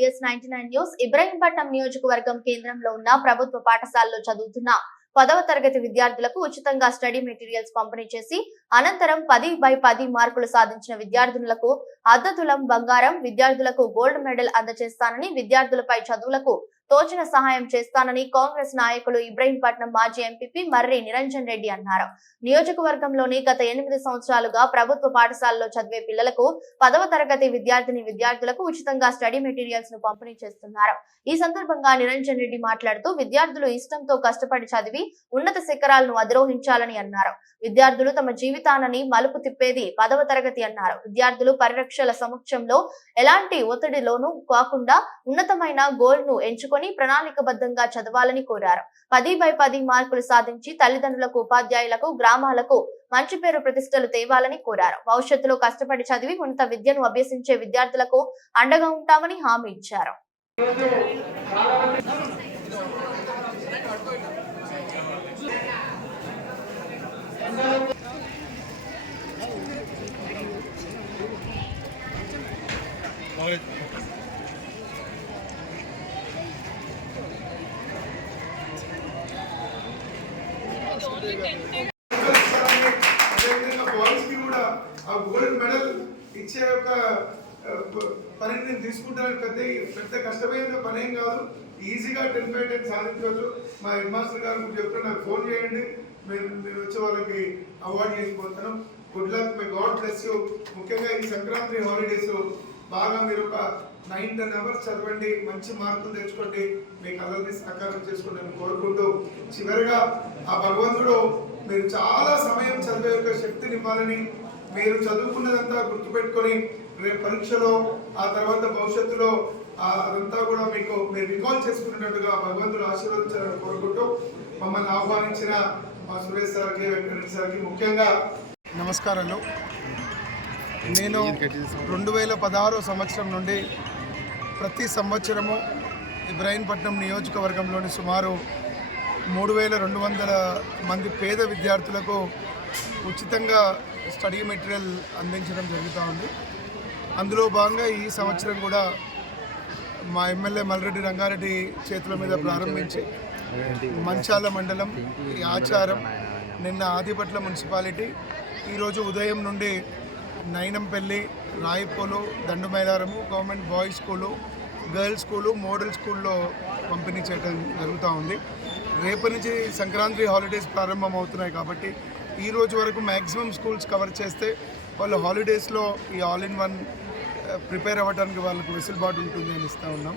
BS99 news. Ibrahimpatnam నియోజకవర్గం కేంద్రంలో ఉన్న ప్రభుత్వ పాఠశాలలో చదువుతున్న 10వ తరగతి విద్యార్థులకు ఉచితంగా స్టడీ మెటీరియల్స్ పంపిణీ చేసి అనంతరం 10/10 మార్కులు సాధించిన విద్యార్థులకు అర్ధతులం బంగారం, విద్యార్థులకు గోల్డ్ మెడల్ అందజేస్తానని, విద్యార్థులపై చదువులకు తోచిన సహాయం చేస్తానని కాంగ్రెస్ నాయకులు ఇబ్రహీంపట్నం మాజీ ఎంపీపీ మర్రి నిరంజన్ రెడ్డి అన్నారు. నియోజకవర్గంలోని గత 8 సంవత్సరాలుగా ప్రభుత్వ పాఠశాలలో చదివే పిల్లలకు 10వ తరగతి విద్యార్థులకు ఉచితంగా స్టడీ మెటీరియల్స్ ను పంపిణీ చేస్తున్నారు. ఈ సందర్భంగా నిరంజన్ రెడ్డి మాట్లాడుతూ విద్యార్థులు ఇష్టంతో కష్టపడి చదివి ఉన్నత శిఖరాలను అధిరోహించాలని అన్నారు. విద్యార్థులు తమ జీవితాన్ని మలుపు తిప్పేది 10వ తరగతి అన్నారు. విద్యార్థులు పరిరక్షల సమక్షంలో ఎలాంటి ఒత్తిడిలోనూ కాకుండా ఉన్నతమైన గోల్ ను ఎంచుకొని ప్రణాళికబద్ధంగా చదవాలని కోరారు. 10/10 మార్కులు సాధించి తల్లిదండ్రులకు, ఉపాధ్యాయులకు, గ్రామాలకు మంచి పేరు ప్రతిష్టలు తేవాలని కోరారు. భవిష్యత్తులో కష్టపడి చదివి ఉన్నత విద్యను అభ్యసించే విద్యార్థులకు అండగా ఉంటామని హామీ ఇచ్చారు. బాయ్స్ కి కూడా ఆ గోల్డ్ మెడల్ ఇచ్చే ఒక పనిని నేను తీసుకుంటాను. పెద్ద కష్టమైన పని ఏం కాదు, ఈజీగా 10/10 సాధించవచ్చు. మా హెడ్ మాస్టర్ గారు చెప్తే నాకు ఫోన్ చేయండి, మీరు వచ్చి వాళ్ళకి అవార్డు చేసిపోతాను. Good luck, my god bless you. ముఖ్యంగా ఈ సంక్రాంతి హాలిడేస్ బాగా మీరు ఒక 9-10 అవర్స్ చదవండి, మంచి మార్కులు తెచ్చుకోండి, మీ కళల్ని సాకారం చేసుకోండి కోరుకుంటూ, చివరిగా ఆ భగవంతుడు మీరు చాలా సమయం చదివే యొక్క శక్తిని ఇవ్వాలని, మీరు చదువుకున్నదంతా గుర్తుపెట్టుకొని రేపు పరీక్షలో ఆ తర్వాత భవిష్యత్తులో అదంతా కూడా మీకు మీరు రికాల్ చేసుకున్నట్టుగా భగవంతుడు ఆశీర్వదించాలని కోరుకుంటూ, మమ్మల్ని ఆహ్వానించిన మా సురేష్ సార్కి, వెంకటరెడ్డి సార్కి ముఖ్యంగా నమస్కారాలు. నేను 2016 సంవత్సరం నుండి ప్రతి సంవత్సరము ఇబ్రహీంపట్నం నియోజకవర్గంలోని సుమారు 3200 మంది పేద విద్యార్థులకు ఉచితంగా స్టడీ మెటీరియల్ అందించడం జరుగుతూ ఉంది. అందులో భాగంగా ఈ సంవత్సరం కూడా మా ఎమ్మెల్యే మల్రెడ్డి రంగారెడ్డి చేతుల మీద ప్రారంభించి మంచాల మండలం, ఆచారం, నిన్న ఆదిపట్ల మున్సిపాలిటీ, ఈరోజు ఉదయం నుండి Nainampalli, Rayapolu, Dandumailaram, government boys school, girls school, model స్కూల్లో పంపిణీ చేయడం జరుగుతూ ఉంది. రేపటి నుంచి సంక్రాంతి హాలిడేస్ ప్రారంభం అవుతున్నాయి కాబట్టి ఈ రోజు వరకు మ్యాక్సిమం స్కూల్స్ కవర్ చేస్తే వాళ్ళు హాలిడేస్లో ఈ ఆల్-ఇన్-వన్ ప్రిపేర్ అవ్వడానికి వాళ్ళకు వెసులుబాటు ఉంటుంది అని ఇస్తూ ఉన్నాం.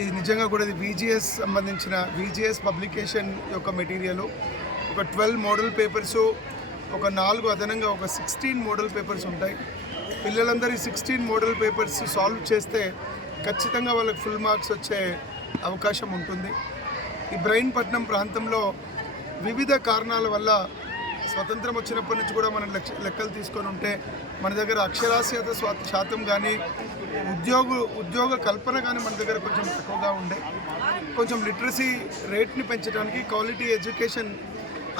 ఇది నిజంగా కూడా ఇది VGS సంబంధించిన VGS పబ్లికేషన్ యొక్క మెటీరియల్. ఒక 12 మోడల్ పేపర్సు, ఒక 4 అదనంగా ఒక 16 మోడల్ పేపర్స్ ఉంటాయి. పిల్లలందరూ 16 మోడల్ పేపర్స్ సాల్వ్ చేస్తే ఖచ్చితంగా వాళ్ళకి ఫుల్ మార్క్స్ వచ్చే అవకాశం ఉంటుంది. ఇబ్రహీంపట్నం ప్రాంతంలో వివిధ కారణాల వల్ల స్వతంత్రం వచ్చినప్పటి నుంచి కూడా మనం లెక్కలు తీసుకొని ఉంటే మన దగ్గర అక్షరాస్యత శాతం కానీ ఉద్యోగ కల్పన కానీ మన దగ్గర కొంచెం తక్కువగా ఉండే, కొంచెం లిటరసీ రేట్ని పెంచడానికి, క్వాలిటీ ఎడ్యుకేషన్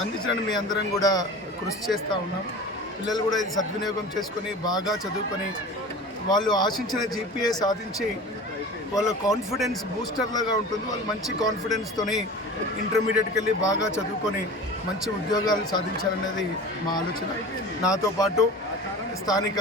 అందించడానికి మీ అందరం కూడా కృషి చేస్తూ ఉన్నాం. పిల్లలు కూడా ఇది సద్వినియోగం చేసుకొని బాగా చదువుకొని వాళ్ళు ఆశించిన GPA సాధించి వాళ్ళ కాన్ఫిడెన్స్ బూస్టర్లాగా ఉంటుంది. వాళ్ళు మంచి కాన్ఫిడెన్స్తోని ఇంటర్మీడియట్కి వెళ్ళి బాగా చదువుకొని మంచి ఉద్యోగాలు సాధించాలనేది మా ఆలోచన. నాతో పాటు స్థానిక